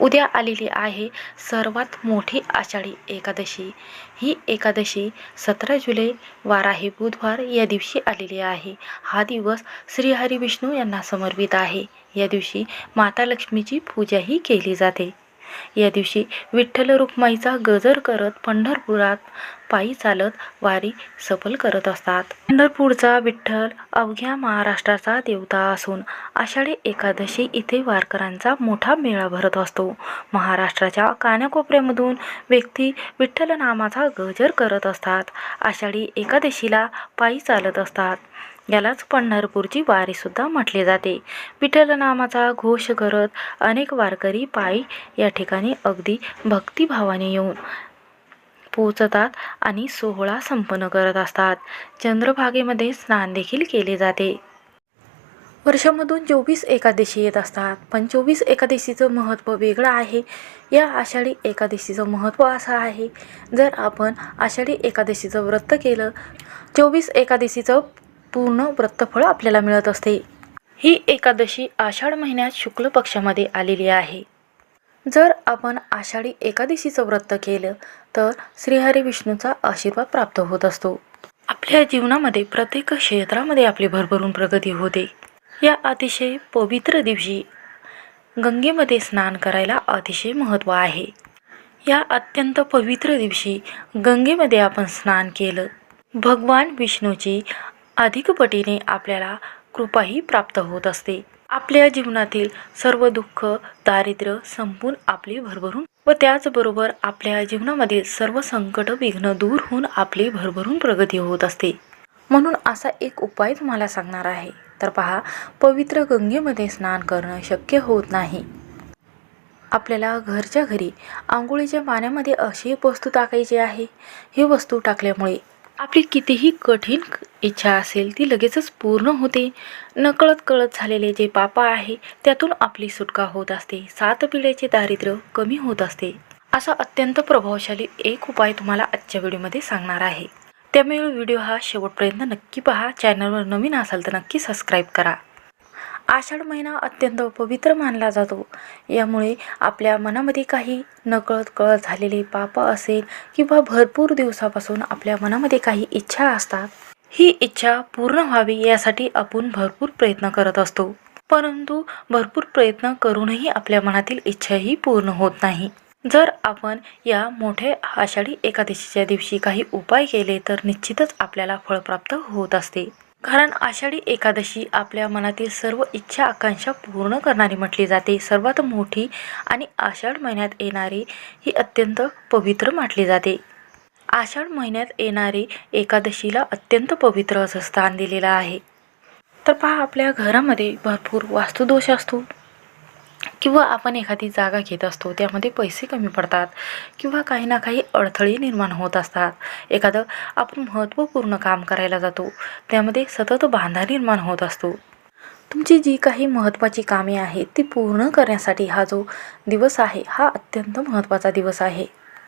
उद्या आलेली आहे सर्वात मोठी आषाढी एकादशी. ही एकादशी सतरा जुलै वार आहे. बुधवार या दिवशी आलेली आहे. हा दिवस श्रीहरी विष्णू यांना समर्पित आहे. या दिवशी माता लक्ष्मीची पूजाही केली जाते. या दिवशी विठ्ठल रुक्माईचा गजर करत पंढरपुरात पायी चालत वारी सफल करत असतात. पंढरपूरचा विठ्ठल अवघ्या महाराष्ट्राचा देवता असून आषाढी एकादशी इथे वारकऱ्यांचा मोठा मेळा भरत असतो. महाराष्ट्राच्या कानाकोपऱ्यामधून व्यक्ती विठ्ठल नामाचा गजर करत असतात. आषाढी एकादशीला पायी चालत असतात. यालाच पंढरपूरची वारीसुद्धा म्हटले जाते. विठ्ठल नामाचा घोष करत अनेक वारकरी पायी या ठिकाणी अगदी भक्तिभावाने येऊन पोचतात आणि सोहळा संपन्न करत असतात. चंद्रभागेमध्ये स्नान देखील केले जाते. वर्षामधून चोवीस एकादशी येत असतात. पण चोवीस एकादशीचं महत्त्व वेगळं आहे. या आषाढी एकादशीचं महत्त्व असं आहे. जर आपण आषाढी एकादशीचं व्रत केलं चोवीस एकादशीचं पूर्ण व्रतफळ आपल्याला मिळत असते. ही एकादशी आषाढ महिन्यात शुक्ल पक्षामध्ये आलेली आहे. जर आपण आषाढी एकादशीचं व्रत केलं तर श्रीहरी विष्णूचा आशीर्वाद प्राप्त होत असतो. आपल्या जीवनामध्ये प्रत्येक क्षेत्रामध्ये आपली भरभरून प्रगती होते. या अतिशय पवित्र दिवशी गंगेमध्ये स्नान करायला अतिशय महत्त्व आहे. या अत्यंत पवित्र दिवशी गंगेमध्ये आपण स्नान केलं. भगवान विष्णूची अधिक पटीने आपल्याला कृपाही प्राप्त होत असते. आपल्या जीवनातील सर्व दुःख दारिद्र्य संपून आपली भरभरून व त्याचबरोबर आपल्या जीवनामधील सर्व संकट विघ्न दूर होऊन आपली भरभरून प्रगती होत असते. म्हणून असा एक उपाय तुम्हाला सांगणार आहे. तर पहा पवित्र गंगेमध्ये स्नान करणं शक्य होत नाही. आपल्याला घरच्या घरी आंघोळीच्या पाण्यामध्ये अशी वस्तू टाकायची आहे. ही वस्तू टाकल्यामुळे आपली कितीही कठीण इच्छा असेल ती लगेचच पूर्ण होते. नकळत कळत झालेले जे पापा आहे त्यातून आपली सुटका होत असते. सात पिढ्याचे दारिद्र्य कमी होत असते. असा अत्यंत प्रभावशाली एक उपाय तुम्हाला आजच्या व्हिडिओमध्ये सांगणार आहे. त्यामुळे व्हिडिओ हा शेवटपर्यंत नक्की पहा. चॅनलवर नवीन असाल तर नक्की सबस्क्राईब करा. आषाढ महिना अत्यंत पवित्र मानला जातो. यामुळे आपल्या मनामध्ये काही नकळत कळत झालेले पाप असेल किंवा भरपूर दिवसापासून आपल्या मनामध्ये काही इच्छा असतात ही इच्छा पूर्ण व्हावी यासाठी आपण भरपूर प्रयत्न करत असतो. परंतु भरपूर प्रयत्न करूनही आपल्या मनातील इच्छाही पूर्ण होत नाही. जर आपण या मोठ्या आषाढी एकादशीच्या दिवशी काही उपाय केले तर निश्चितच आपल्याला फळ प्राप्त होत असते. कारण आषाढी एकादशी आपल्या मनातील सर्व इच्छा आकांक्षा पूर्ण करणारी म्हटली जाते. सर्वात मोठी आणि आषाढ महिन्यात येणारी ही अत्यंत पवित्र म्हटली जाते. आषाढ महिन्यात येणारी एकादशीला अत्यंत पवित्र असं स्थान दिलेलं आहे. तर पहा आपल्या घरामध्ये भरपूर वास्तुदोष असतो. किंवा आपण एखादी जागा घेत असतो त्यामध्ये पैसे कमी पडतात किंवा काही ना काही अडथळे निर्माण होत असतात. एखादं आपण महत्त्वपूर्ण काम करायला जातो त्यामध्ये सतत बांधा निर्माण होत असतो. तुमची जी काही महत्त्वाची कामे आहेत ती पूर्ण करण्यासाठी हा जो दिवस आहे हा अत्यंत महत्त्वाचा दिवस आहे.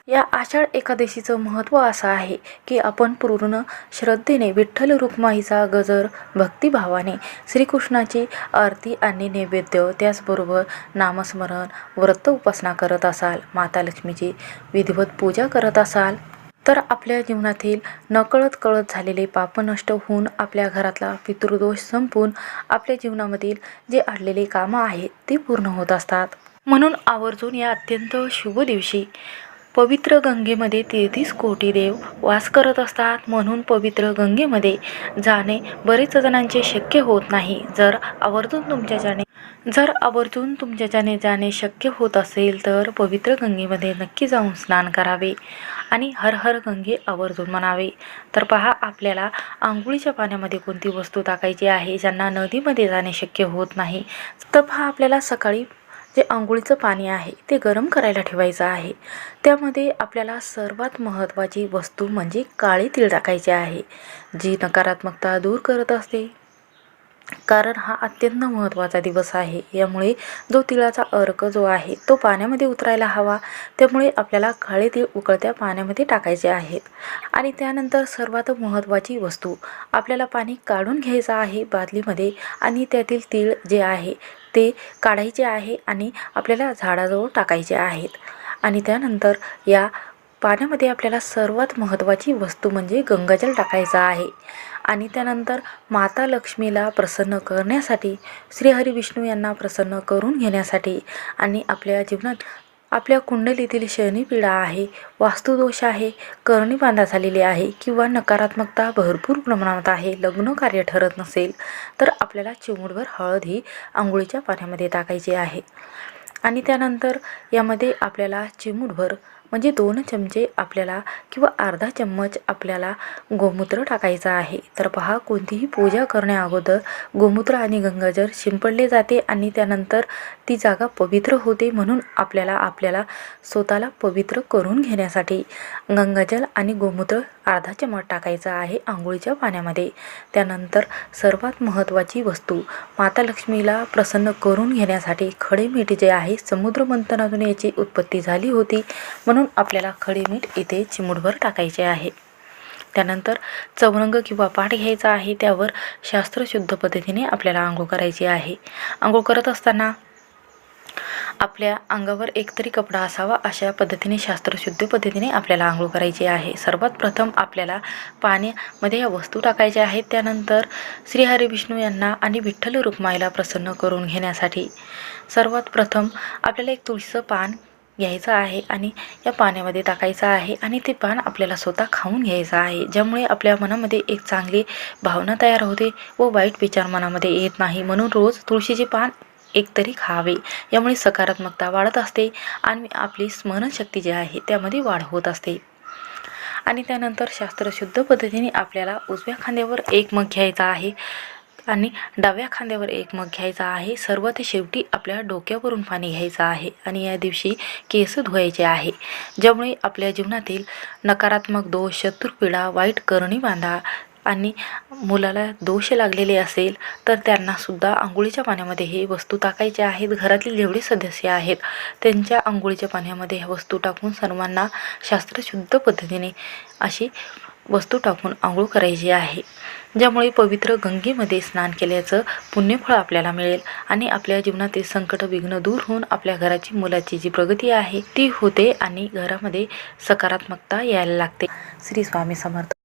या आषाढ एकादशीचं महत्त्व असं आहे की आपण पूर्ण श्रद्धेने विठ्ठल रुक्माईचा गजर भक्तिभावाने श्रीकृष्णाची आरती आणि नैवेद्य त्याचबरोबर नामस्मरण व्रत उपासना करत असाल माता लक्ष्मीची विधिवत पूजा करत असाल तर आपल्या जीवनातील नकळत कळत झालेले पाप नष्ट होऊन आपल्या घरातला पितृदोष संपून आपल्या जीवनामधील जे अडलेले कामं आहेत ती पूर्ण होत असतात. म्हणून आवर्जून या अत्यंत शुभ दिवशी पवित्र गंगेमध्ये तेहतीस कोटी देव वास करत असतात. म्हणून पवित्र गंगेमध्ये जाणे बरेच जणांचे शक्य होत नाही. जर आवर्जून तुमच्याच्याने जर आवर्जून तुमच्याच्याने जाणे शक्य होत असेल तर पवित्र गंगेमध्ये नक्की जाऊन स्नान करावे आणि हर हर गंगे आवर्जून म्हणावे. तर पहा आपल्याला आंघोळीच्या पाण्यामध्ये कोणती वस्तू टाकायची आहे? ज्यांना नदीमध्ये जाणे शक्य होत नाही. तर पहा आपल्याला सकाळी जे आंघोळीचं पाणी आहे ते गरम करायला ठेवायचं आहे. त्यामध्ये आपल्याला सर्वात महत्त्वाची वस्तू म्हणजे काळे तीळ टाकायचे आहे जी नकारात्मकता दूर करत असते. कारण हा अत्यंत महत्त्वाचा दिवस आहे. यामुळे जो तिळाचा अर्क जो आहे तो पाण्यामध्ये उतरायला हवा. त्यामुळे आपल्याला काळे तीळ उकळत्या पाण्यामध्ये टाकायचे आहेत. आणि त्यानंतर सर्वात महत्त्वाची वस्तू आपल्याला पाणी काढून घ्यायचं आहे बादलीमध्ये. आणि त्यातील तीळ जे आहे ते काढायचे आहे आणि आपल्याला झाडाजवळ टाकायचे आहेत. आणि त्यानंतर या पाण्यामध्ये आपल्याला सर्वात महत्त्वाची वस्तू म्हणजे गंगाजल टाकायचं आहे. आणि त्यानंतर माता लक्ष्मीला प्रसन्न करण्यासाठी श्रीहरी विष्णू यांना प्रसन्न करून घेण्यासाठी आणि आपल्या जीवनात आपल्या कुंडलीतील शनीपीडा आहे वास्तुदोष आहे करणी बांधा झालेली आहे किंवा नकारात्मकता भरपूर प्रमाणात आहे लग्न कार्य ठरत नसेल तर आपल्याला चिमूटभर हळद ही आंघोळीच्या पाण्यामध्ये टाकायची आहे. आणि त्यानंतर यामध्ये आपल्याला चिमूटभर म्हणजे दोन चमचे आपल्याला किंवा अर्धा चम्मच आपल्याला गोमूत्र टाकायचं आहे. तर पहा कोणतीही पूजा करण्या अगोदर गोमूत्र आणि गंगाजल शिंपडले जाते आणि त्यानंतर ती जागा पवित्र होते म्हणून आपल्याला आपल्याला स्वतःला पवित्र करून घेण्यासाठी गंगाजल आणि गोमूत्र अर्धा चमच टाकायचा आहे आंघोळीच्या पाण्यामध्ये. त्यानंतर सर्वात महत्त्वाची वस्तू माता लक्ष्मीला प्रसन्न करून घेण्यासाठी खडे मीठ जे आहे समुद्र मंथनातून याची उत्पत्ती झाली होती. म्हणून म्हणून आपल्याला खडे मीठ इथे चिमूटभर टाकायचे आहे. त्यानंतर चौरंग किंवा पाठ घ्यायचा आहे. त्यावर शास्त्रशुद्ध पद्धतीने आपल्याला आंघोळ करायची आहे. आंघोळ करत असताना आपल्या अंगावर एकतरी कपडा असावा अशा पद्धतीने शास्त्रशुद्ध पद्धतीने आपल्याला आंघोळ करायची आहे. सर्वात प्रथम आपल्याला पाण्यामध्ये या वस्तू टाकायच्या आहेत. त्यानंतर श्रीहरी विष्णू यांना आणि विठ्ठल रुक्माईला प्रसन्न करून घेण्यासाठी सर्वात प्रथम आपल्याला एक तुळशीचं पान घ्यायचं आहे आणि या पाण्यामध्ये टाकायचं आहे आणि ते पान आपल्याला स्वतः खाऊन घ्यायचं आहे. ज्यामुळे आपल्या मनामध्ये एक चांगली भावना तयार होते व वाईट विचार मनामध्ये येत नाही. म्हणून रोज तुळशीचे पान एक तरी खावे. यामुळे सकारात्मकता वाढत असते आणि आपली स्मरणशक्ती जी आहे त्यामध्ये वाढ होत असते. आणि त्यानंतर शास्त्रशुद्ध पद्धतीने आपल्याला उजव्या खांद्यावर एक मग घ्यायचा आहे. आणि डाव्या खांद्यावर एक मग घ्यायचा आहे. सर्वात शेवटी आपल्या डोक्यावरून पाणी घ्यायचं आहे आणि या दिवशी केस धुवायचे आहे. ज्यामुळे आपल्या जीवनातील नकारात्मक दोष शत्रुपीडा वाईट करणी बांधा आणि मुलाला दोष लागलेले असेल तर त्यांनासुद्धा आंघोळीच्या पाण्यामध्ये हे वस्तू टाकायचे आहेत. घरातील जेवढे सदस्य आहेत त्यांच्या आंघोळीच्या पाण्यामध्ये ह्या वस्तू टाकून सर्वांना शास्त्रशुद्ध पद्धतीने अशी वस्तू टाकून आंघोळ करायची आहे. ज्यामुळे पवित्र गंगेमध्ये स्नान केल्याचं पुण्यफळ आपल्याला मिळेल आणि आपल्या जीवनातील संकट विघ्न दूर होऊन आपल्या घराची मुलाची जी प्रगती आहे ती होते आणि घरामध्ये सकारात्मकता यायला लागते. श्री स्वामी समर्थ.